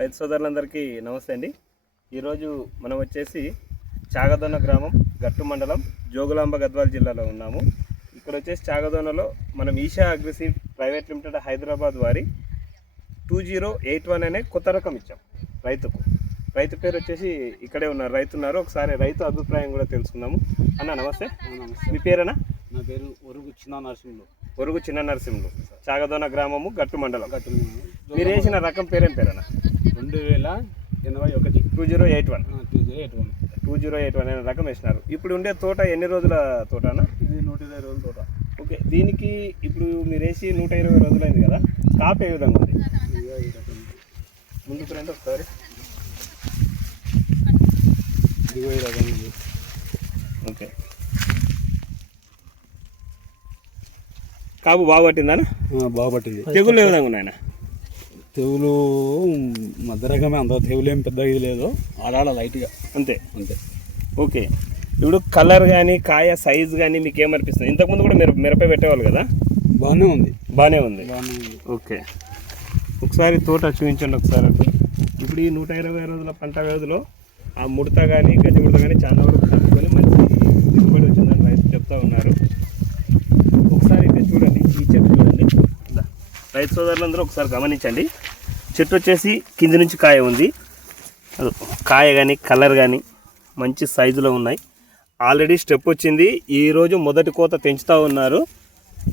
రైతు సోదరులందరికీ నమస్తే అండి. ఈరోజు మనం వచ్చేసి చాగదొన గ్రామం, గట్టు మండలం, జోగులాంబ గద్వాల జిల్లాలో ఉన్నాము. ఇక్కడ వచ్చేసి చాగదొనలో మనం Isha agriseed private limited Hyderabad వారి 2081 అనే కొత్త రకం ఇచ్చాం రైతు పేరు వచ్చేసి ఇక్కడే ఉన్నారు, రైతు ఉన్నారు. ఒకసారి రైతు అభిప్రాయం కూడా తెలుసుకుందాము. అన్న నమస్తే. మీ పేరేనా? నా పేరు ఒరుగు చిన్న నరసింహులు, చాగదొన గ్రామము, గట్టు మండలం. మీరు వేసిన రకం పేరేం పేరన్నా? 2081 2081 అనే రకం వేసినారు. ఇప్పుడు ఉండే తోట ఎన్ని రోజుల తోట అన్న? ఇది 120 రోజుల తోట. ఓకే, దీనికి ఇప్పుడు మీరు వేసి 120 రోజులైంది కదా, కాపు ఏ విధంగా ఉంది? ముందుకు రండి ఒకసారి. ఓకే, కాపు బాగా పట్టిందా? బాగా పట్టింది. తెగులు ఏ విధంగా ఉన్నాయన? తెగులు మధ్య రకమే, అంత తెగులు ఏం పెద్దగా ఇది లేదు, ఆడాడ లైట్గా అంతే. అంతే. ఓకే, ఇప్పుడు కలర్ కానీ కాయ సైజ్ కానీ మీకు ఏమనిపిస్తుంది? ఇంతకుముందు కూడా మీరు మిరప పెట్టేవాళ్ళు కదా? బాగానే ఉంది. ఓకే, ఒకసారి తోట చూపించండి ఒకసారి. ఇప్పుడు ఈ 120 రోజుల పంట వ్యవధిలో ఆ ముడత కానీ గడ్డి ముడత కానీ చాలా వరకు తట్టుకొని మంచి దిగుబడి వచ్చిందని రైతు చెప్తా ఉన్నారు. ఒకసారి ఇక్కడ చూడండి, ఈ చెట్టు చూడండి. రైతు సోదరులందరూ ఒకసారి గమనించండి. చెట్టు వచ్చేసి కింది నుంచి కాయ ఉంది. కాయ కానీ కలర్ కానీ మంచి సైజులో ఉన్నాయి. ఆల్రెడీ స్టెప్ వచ్చింది. ఈరోజు మొదటి కోత తెంచుతూ ఉన్నారు.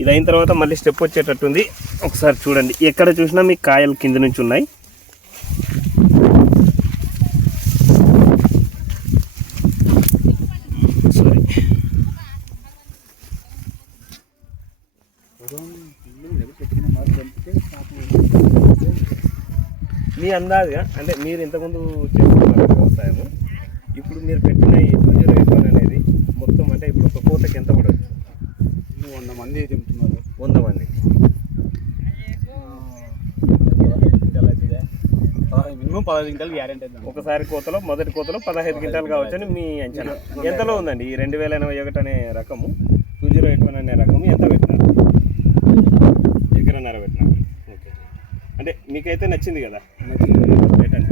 ఇది అయిన తర్వాత మళ్ళీ స్టెప్ వచ్చేటట్టుంది. ఒకసారి చూడండి, ఎక్కడ చూసినా మీకు కాయలు కింది నుంచి ఉన్నాయి. సారీ, మీ అందాజుగా అంటే మీరు ఇంతకుముందు చేస్తున్నారు వ్యవసాయము, ఇప్పుడు మీరు పెట్టిన ఈ 2081 అనేది మొత్తం అంటే ఇప్పుడు ఒక కోతకి ఎంత పడవచ్చు? 100 మంది తింటున్నారు. 100 మంది మినిమం 15 క్వింటాలు గ్యారెంటీ. ఒకసారి కోతలో మొదటి కోతలో 15 క్వింటాలు కావచ్చని మీ అంచనా. ఎంతలో ఉందండి ఈ 2081 అనే రకము, 2081 అనే రకము ఎంత పెట్టినారు? ఎకరన్నర పెట్టినారు. ఓకే, అంటే మీకైతే నచ్చింది కదా? నచ్చింది.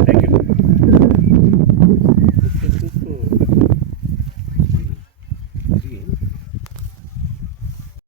Thank you.